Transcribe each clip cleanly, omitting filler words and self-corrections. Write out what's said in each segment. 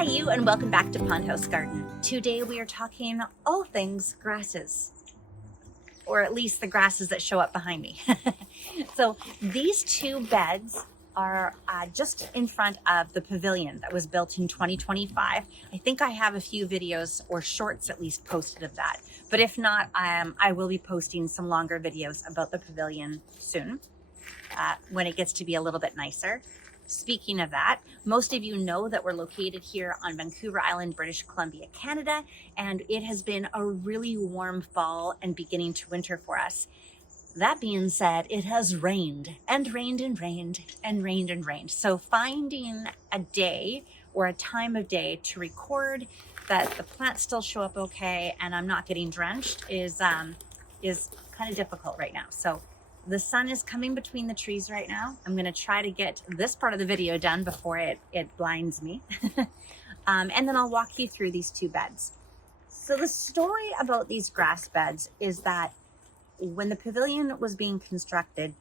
Hi you, and welcome back to Pond House Garden. Today we are talking all things grasses, or at least the grasses that show up behind me. So these two beds are just in front of the pavilion that was built in 2025. I think I have a few videos or shorts at least posted of that, but if not, I will be posting some longer videos about the pavilion soon when it gets to be a little bit nicer. Speaking of that, most of you know that we're located here on Vancouver Island, British Columbia, Canada, and it has been a really warm fall and beginning to winter for us. That being said, it has rained and rained and rained and rained and rained. So finding a day or a time of day to record that the plants still show up okay and I'm not getting drenched is kind of difficult right now. So the sun is coming between the trees right now. I'm going to try to get this part of the video done before it blinds me. And then I'll walk you through these two beds. So the story about these grass beds is that when the pavilion was being constructed,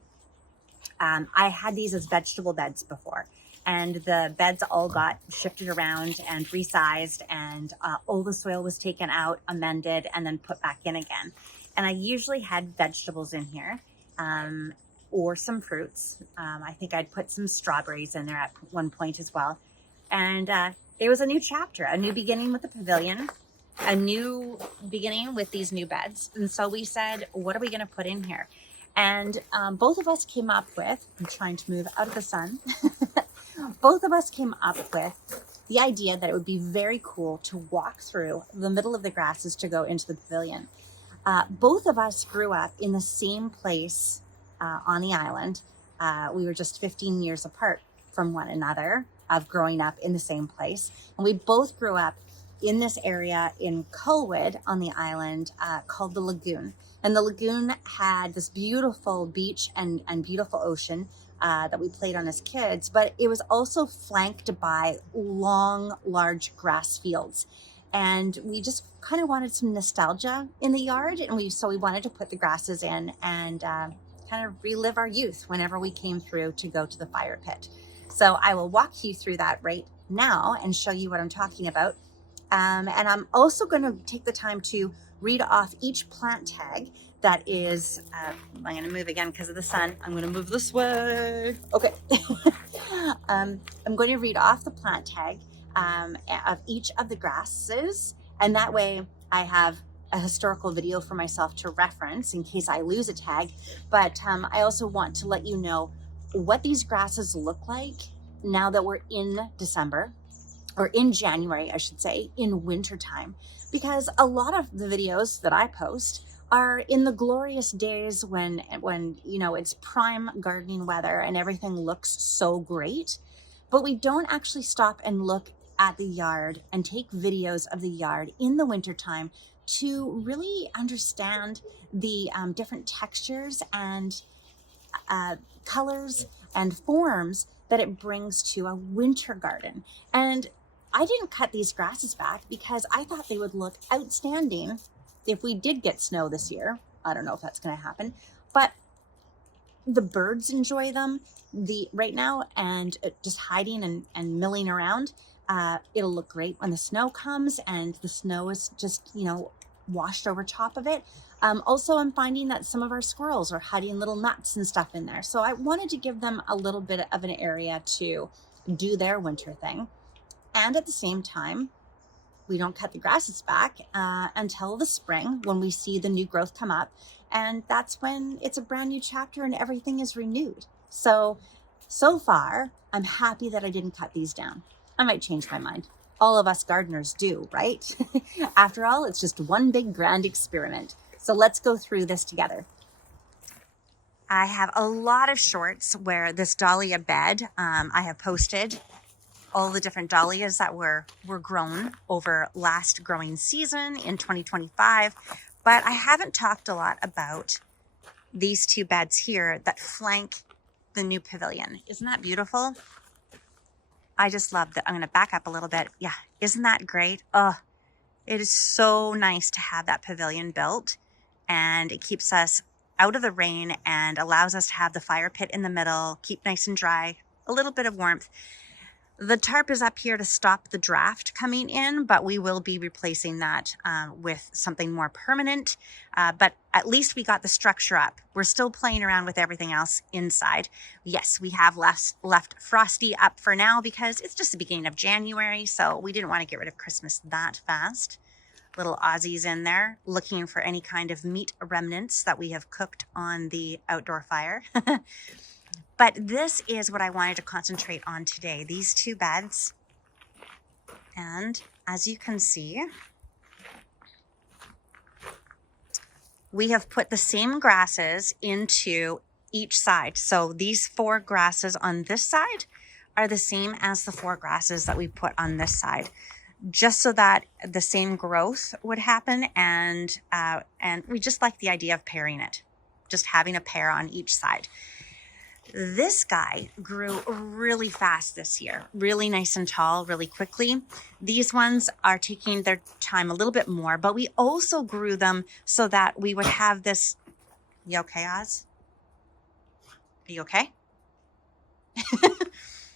I had these as vegetable beds before. And the beds all got shifted around and resized, and all the soil was taken out, amended, and then put back in again. And I usually had vegetables in here. Or some fruits. I think I'd put some strawberries in there at one point as well. And it was a new chapter, a new beginning with the pavilion, a new beginning with these new beds. And so we said, what are we going to put in here? And both of us came up with, I'm trying to move out of the sun, both of us came up with the idea that it would be very cool to walk through the middle of the grasses to go into the pavilion. Both of us grew up in the same place on the island. We were just 15 years apart from one another of growing up in the same place. And we both grew up in this area in Colwood on the island called the Lagoon. And the Lagoon had this beautiful beach and beautiful ocean that we played on as kids, but it was also flanked by long, large grass fields. And we just kind of wanted some nostalgia in the yard, and we wanted to put the grasses in and kind of relive our youth whenever we came through to go to the fire pit. So I will walk you through that right now and show you what I'm talking about. And I'm also going to take the time to read off each plant tag that is, I'm going to move again because of the sun. I'm going to move this way. Okay. I'm going to read off the plant tag of each of the grasses, and that way I have a historical video for myself to reference in case I lose a tag. But I also want to let you know what these grasses look like now that we're in December, or in January, I should say, in winter time, because a lot of the videos that I post are in the glorious days when you know, it's prime gardening weather and everything looks so great, but we don't actually stop and look at the yard and take videos of the yard in the wintertime to really understand the different textures and colors and forms that it brings to a winter garden. And I didn't cut these grasses back because I thought they would look outstanding if we did get snow this year. I don't know if that's going to happen, but the birds enjoy them right now, and just hiding and milling around. It'll look great when the snow comes and the snow is just, you know, washed over top of it. Also, I'm finding that some of our squirrels are hiding little nuts and stuff in there. So I wanted to give them a little bit of an area to do their winter thing. And at the same time, we don't cut the grasses back until the spring when we see the new growth come up. And that's when it's a brand new chapter and everything is renewed. So far, I'm happy that I didn't cut these down. I might change my mind. All of us gardeners do, right? After all, it's just one big grand experiment. So let's go through this together. I have a lot of shorts where this dahlia bed, I have posted all the different dahlias that were grown over last growing season in 2025. But I haven't talked a lot about these two beds here that flank the new pavilion. Isn't that beautiful? I just love that. I'm going to back up a little bit. Yeah, isn't that great? Oh, it is so nice to have that pavilion built, and it keeps us out of the rain and allows us to have the fire pit in the middle, keep nice and dry, a little bit of warmth. The tarp is up here to stop the draft coming in, but we will be replacing that with something more permanent. But at least we got the structure up. We're still playing around with everything else inside. Yes, we have left Frosty up for now because it's just the beginning of January, so we didn't want to get rid of Christmas that fast. Little Aussies in there looking for any kind of meat remnants that we have cooked on the outdoor fire. But this is what I wanted to concentrate on today, these two beds. And as you can see, we have put the same grasses into each side. So these 4 grasses on this side are the same as the 4 grasses that we put on this side, just so that the same growth would happen. And we just like the idea of pairing it, just having a pair on each side. This guy grew really fast this year, really nice and tall, really quickly. These ones are taking their time a little bit more, but we also grew them so that we would have this. You okay, Oz? Are you okay?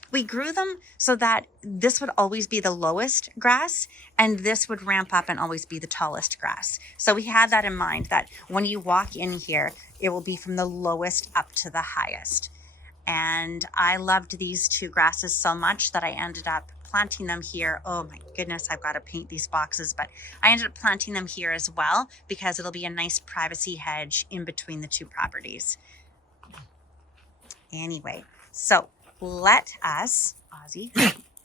We grew them so that this would always be the lowest grass and this would ramp up and always be the tallest grass. So we had that in mind, that when you walk in here, it will be from the lowest up to the highest. And I loved these 2 grasses so much that I ended up planting them here. Oh my goodness, I've got to paint these boxes, but I ended up planting them here as well because it'll be a nice privacy hedge in between the 2 properties. Anyway, so let us, Ozzy,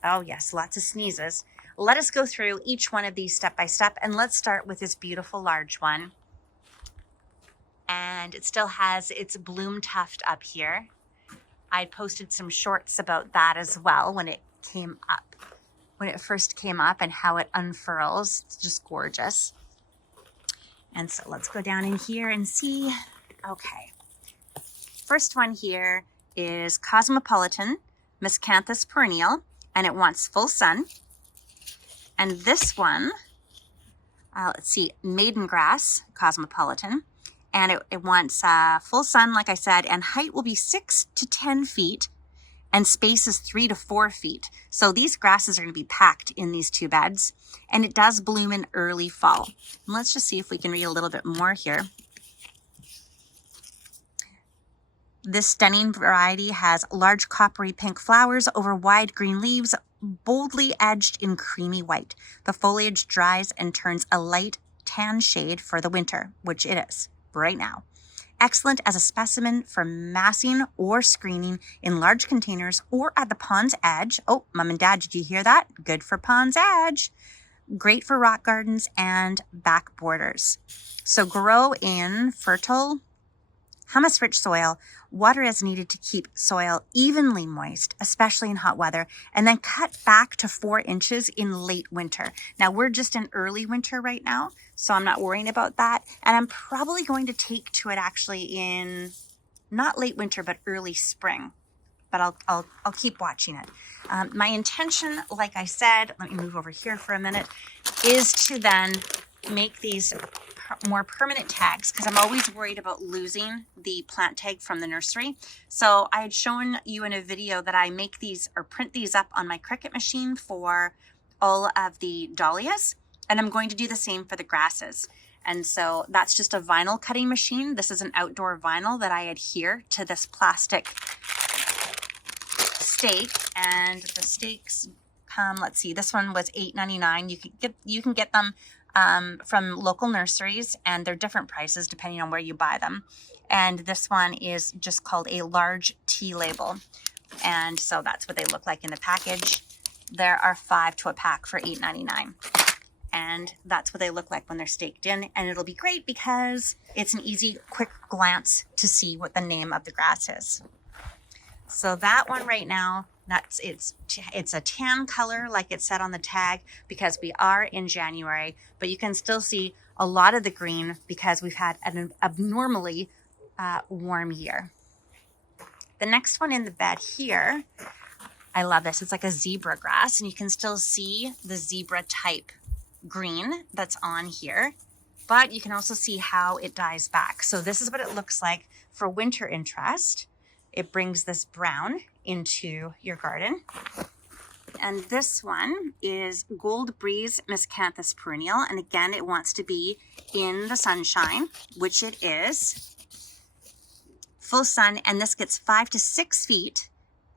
oh yes, lots of sneezes. Let us go through each one of these step by step, and let's start with this beautiful large one. And it still has its bloom tuft up here. I posted some shorts about that as well when it came up, when it first came up, and how it unfurls. It's just gorgeous. And so let's go down in here and see. Okay. First one here is Cosmopolitan Miscanthus perennial, and it wants full sun. And this one, let's see, Maiden Grass Cosmopolitan. And it wants full sun, like I said, and height will be 6 to 10 feet and space is 3 to 4 feet. So these grasses are going to be packed in these 2 beds, and it does bloom in early fall. And let's just see if we can read a little bit more here. This stunning variety has large coppery pink flowers over wide green leaves, boldly edged in creamy white. The foliage dries and turns a light tan shade for the winter, which it is right now. Excellent as a specimen for massing or screening in large containers or at the pond's edge. Oh, Mom and Dad, did you hear that? Good for pond's edge. Great for rock gardens and back borders. So grow in fertile, humus-rich soil. Water is needed to keep soil evenly moist, especially in hot weather, and then cut back to 4 inches in late winter. Now, we're just in early winter right now, so I'm not worrying about that. And I'm probably going to take to it actually in not late winter, but early spring. But I'll keep watching it. My intention, like I said, let me move over here for a minute, is to then make these more permanent tags, because I'm always worried about losing the plant tag from the nursery. So I had shown you in a video that I make these or print these up on my Cricut machine for all of the dahlias, and I'm going to do the same for the grasses. And so that's just a vinyl cutting machine. This is an outdoor vinyl that I adhere to this plastic stake, and the stakes come, let's see, this one was $8.99. You can get them from local nurseries, and they're different prices depending on where you buy them. And this one is just called a large T label. And so that's what they look like in the package. There are 5 to a pack for $8.99. And that's what they look like when they're staked in. And it'll be great because it's an easy, quick glance to see what the name of the grass is. So that one right now, it's a tan color like it said on the tag because we are in January, but you can still see a lot of the green because we've had an abnormally warm year. The next one in the bed here, I love this. It's like a zebra grass, and you can still see the zebra type green that's on here, but you can also see how it dies back. So this is what it looks like for winter interest. It brings this brown into your garden. And this one is Gold Breeze Miscanthus perennial. And again, it wants to be in the sunshine, which it is. Full sun, and this gets 5 to 6 feet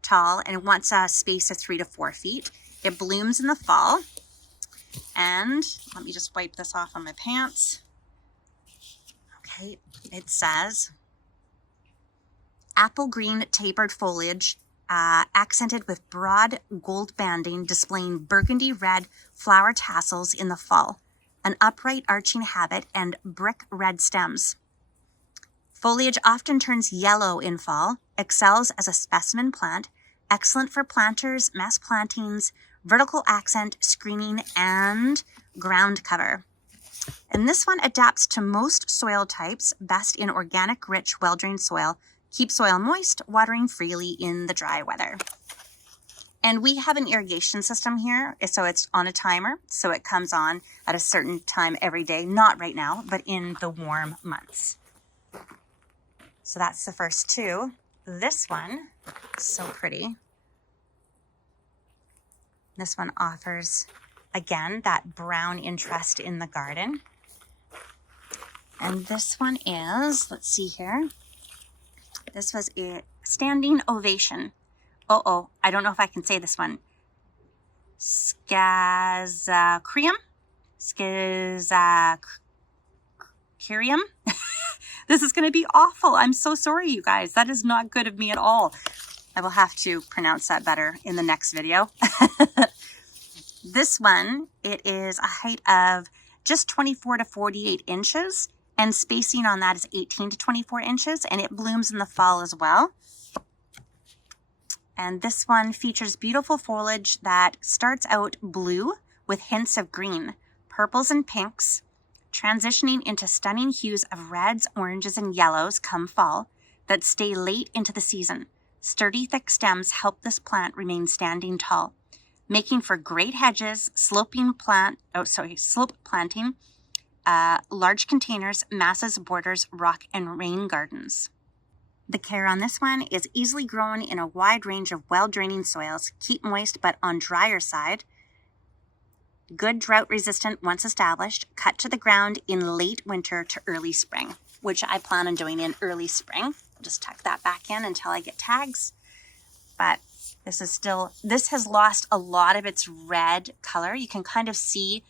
tall, and it wants a space of 3 to 4 feet. It blooms in the fall. And let me just wipe this off on my pants. Okay, it says, apple green tapered foliage, accented with broad gold banding displaying burgundy red flower tassels in the fall, an upright arching habit, and brick red stems. Foliage often turns yellow in fall, excels as a specimen plant, excellent for planters, mass plantings, vertical accent, screening, and ground cover. And this one adapts to most soil types, best in organic, rich, well-drained soil, keeps soil moist, watering freely in the dry weather. And we have an irrigation system here, so it's on a timer, so it comes on at a certain time every day, not right now, but in the warm months. So that's the first two. This one, so pretty. This one offers, again, that brown interest in the garden. And this one is, let's see here. This was a standing ovation. I don't know if I can say this one. Scazacurium? Scazacurium? This is going to be awful. I'm so sorry, you guys. That is not good of me at all. I will have to pronounce that better in the next video. This one, it is a height of just 24 to 48 inches, and spacing on that is 18 to 24 inches, and it blooms in the fall as well. And this one features beautiful foliage that starts out blue with hints of green, purples and pinks, transitioning into stunning hues of reds, oranges, and yellows come fall that stay late into the season. Sturdy, thick stems help this plant remain standing tall, making for great hedges, slope planting, large containers, masses, borders, rock, and rain gardens. The care on this one is easily grown in a wide range of well-draining soils, keep moist but on drier side, good drought resistant once established, cut to the ground in late winter to early spring, which I plan on doing in early spring. I'll just tuck that back in until I get tags. But this has lost a lot of its red color. You can kind of see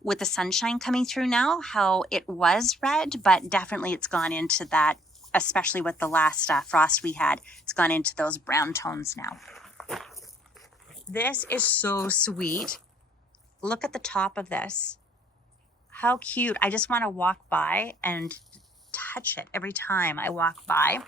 with the sunshine coming through now how it was red, but definitely it's gone into that, especially with the last frost we had. It's gone into those brown tones now. This is so sweet. Look at the top of this. How cute. I just want to walk by and touch it every time I walk by.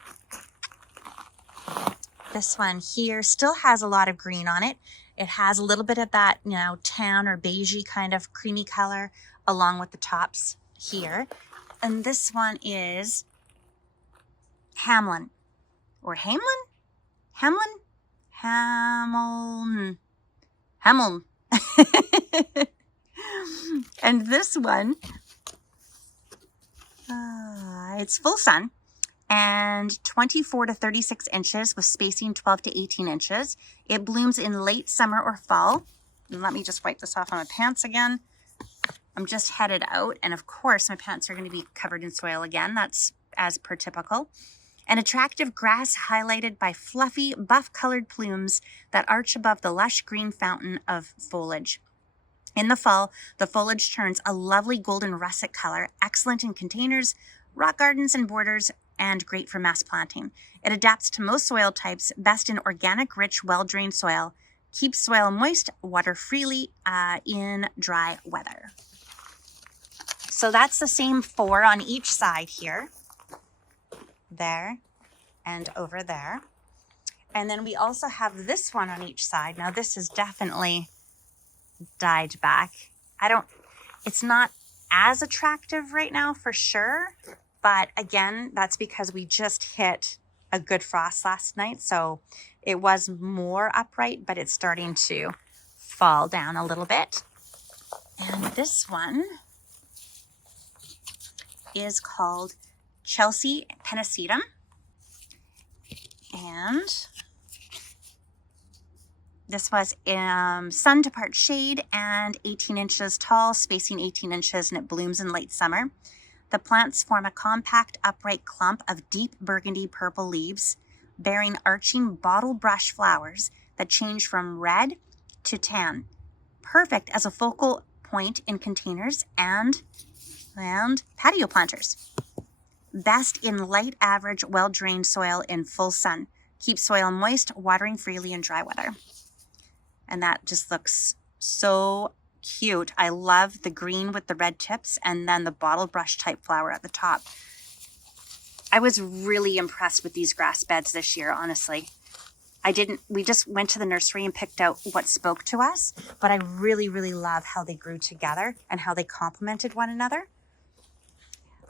This one here still has a lot of green on it. It has a little bit of that, tan or beigey kind of creamy color along with the tops here. And this one is Hamlin. Or Hamlin? Hamlin? Hamlin. And this one, it's full sun and 24 to 36 inches with spacing 12 to 18 inches. It blooms in late summer or fall. And let me just wipe this off on my pants again. I'm just headed out, and of course my pants are going to be covered in soil again. That's as per typical. An attractive grass highlighted by fluffy, buff-colored plumes that arch above the lush green fountain of foliage. In the fall, the foliage turns a lovely golden russet color, excellent in containers, rock gardens, and borders, and great for mass planting. It adapts to most soil types, best in organic, rich, well-drained soil, keeps soil moist, water freely in dry weather. So that's the same 4 on each side here. There and over there. And then we also have this one on each side. Now this is definitely died back. It's not as attractive right now for sure, but again, that's because we just hit a good frost last night, so it was more upright, but it's starting to fall down a little bit. And this one is called Chelsea Pennisetum, and This was sun to part shade and 18 inches tall, spacing 18 inches, and it blooms in late summer. The plants form a compact, upright clump of deep burgundy purple leaves, bearing arching bottle brush flowers that change from red to tan. Perfect as a focal point in containers and patio planters. Best in light, average, well-drained soil in full sun. Keep soil moist, watering freely in dry weather. And that just looks so cute. I love the green with the red tips and then the bottle brush type flower at the top. I was really impressed with these grass beds this year, honestly. We just went to the nursery and picked out what spoke to us, but I really, really love how they grew together and how they complemented one another.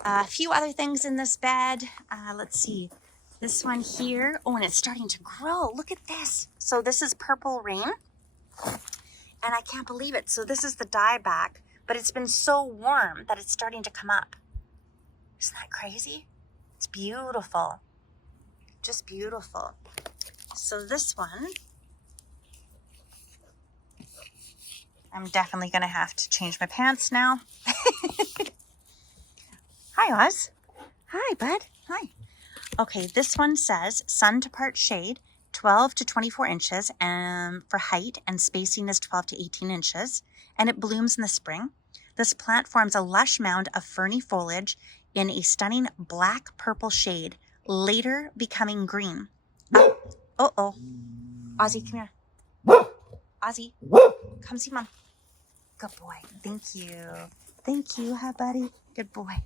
A few other things in this bed. Let's see. This one here. Oh, and it's starting to grow. Look at this. So this is Purple Rain. And I can't believe it. So this is the dieback, but it's been so warm that it's starting to come up. Isn't that crazy? It's beautiful. Just beautiful. So this one, I'm definitely going to have to change my pants now. Hi, Oz. Hi, bud. Hi. Okay, this one says sun to part shade, 12 to 24 inches for height, and spacing is 12 to 18 inches, and it blooms in the spring. This plant forms a lush mound of ferny foliage in a stunning black-purple shade, later becoming green. Uh-oh. Ozzy, come here. Ozzy, come see Mom. Good boy. Thank you. Thank you, huh, buddy? Good boy.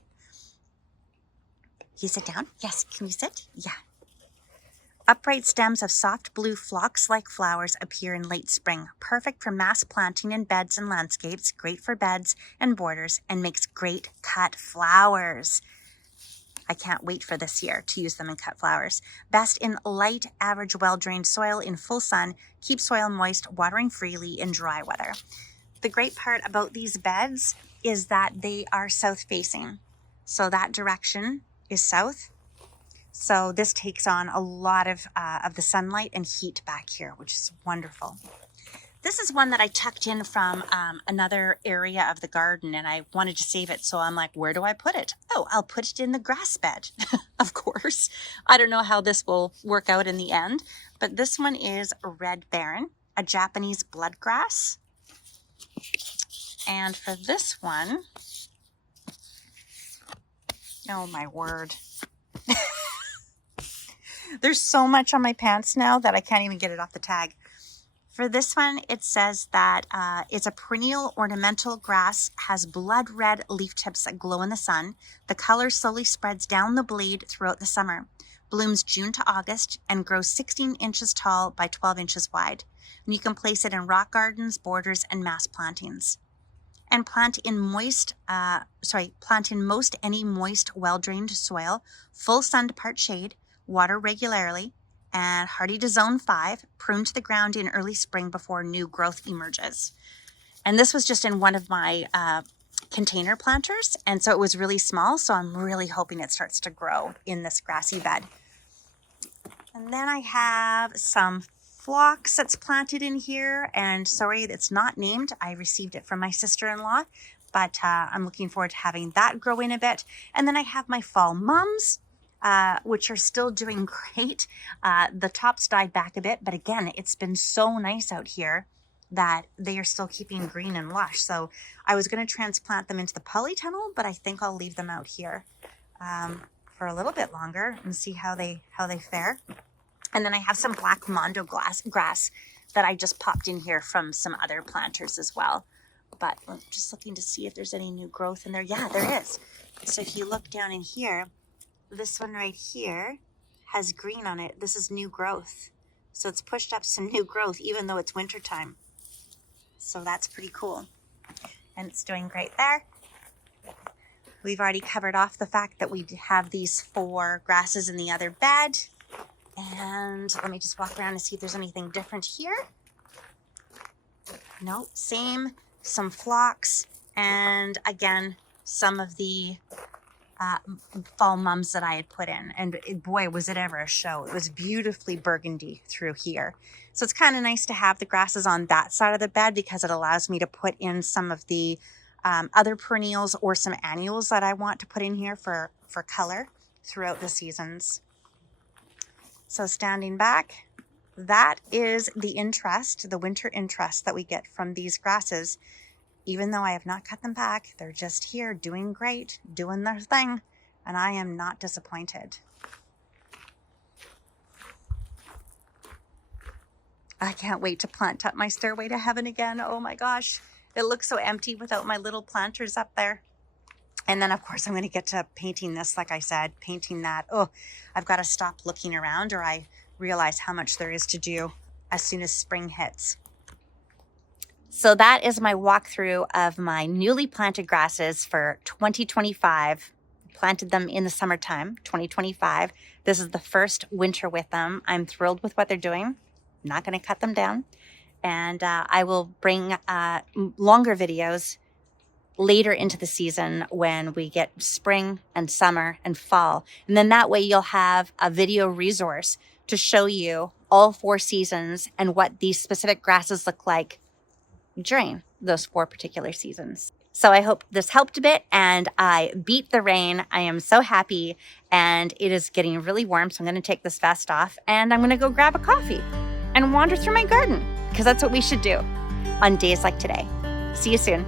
You sit down? Yes. Can you sit? Yeah. Upright stems of soft blue phlox-like flowers appear in late spring, perfect for mass planting in beds and landscapes, great for beds and borders, and makes great cut flowers. I can't wait for this year to use them in cut flowers. Best in light, average, well-drained soil in full sun. Keep soil moist, watering freely in dry weather. The great part about these beds is that they are south-facing. So that direction is south. So this takes on a lot of the sunlight and heat back here, which is wonderful. This is one that I tucked in from another area of the garden, and I wanted to save it. So I'm like, where do I put it? Oh, I'll put it in the grass bed, of course. I don't know how this will work out in the end, but this one is Red Baron, a Japanese bloodgrass. And for this one, oh my word. There's so much on my pants now that I can't even get it off the tag. For this one, it says that it's a perennial ornamental grass, has blood red leaf tips that glow in the sun. The color slowly spreads down the blade throughout the summer. Blooms June to August and grows 16 inches tall by 12 inches wide. And you can place it in rock gardens, borders, and mass plantings. And plant in most any moist, well-drained soil, full sun to part shade, water regularly, and hardy to zone 5, prune to the ground in early spring before new growth emerges. And this was just in one of my container planters, and so it was really small, so I'm really hoping it starts to grow in this grassy bed. And then I have some phlox that's planted in here, and sorry, it's not named. I received it from my sister-in-law, but I'm looking forward to having that grow in a bit. And then I have my fall mums, which are still doing great. The tops died back a bit, but again, it's been so nice out here that they are still keeping green and lush. So I was going to transplant them into the polytunnel, but I think I'll leave them out here for a little bit longer and see how they fare. And then I have some black mondo grass that I just popped in here from some other planters as well. But I'm just looking to see if there's any new growth in there. Yeah, there is. So if you look down in here, this one right here has green on it. This is new growth. So it's pushed up some new growth even though it's wintertime. So that's pretty cool. And it's doing great there. We've already covered off the fact that we have these 4 grasses in the other bed. And let me just walk around and see if there's anything different here. No, same, some phlox, and again, some of the fall mums that I had put in. And boy, was it ever a show. It was beautifully burgundy through here. So it's kind of nice to have the grasses on that side of the bed because it allows me to put in some of the other perennials or some annuals that I want to put in here for color throughout the seasons. So standing back, that is the interest, the winter interest that we get from these grasses. Even though I have not cut them back, they're just here doing great, doing their thing, and I am not disappointed. I can't wait to plant up my stairway to heaven again. Oh my gosh, it looks so empty without my little planters up there. And then of course I'm going to get to painting this, like I said, painting that. Oh, I've got to stop looking around or I realize how much there is to do as soon as spring hits. So that is my walkthrough of my newly planted grasses for 2025. Planted them in the summertime, 2025. This is the first winter with them. I'm thrilled with what they're doing. I'm not going to cut them down. And I will bring longer videos later into the season when we get spring and summer and fall. And then that way you'll have a video resource to show you all 4 seasons and what these specific grasses look like during those 4 particular seasons. So I hope this helped a bit and I beat the rain. I am so happy and it is getting really warm. So I'm going to take this vest off and I'm going to go grab a coffee and wander through my garden because that's what we should do on days like today. See you soon.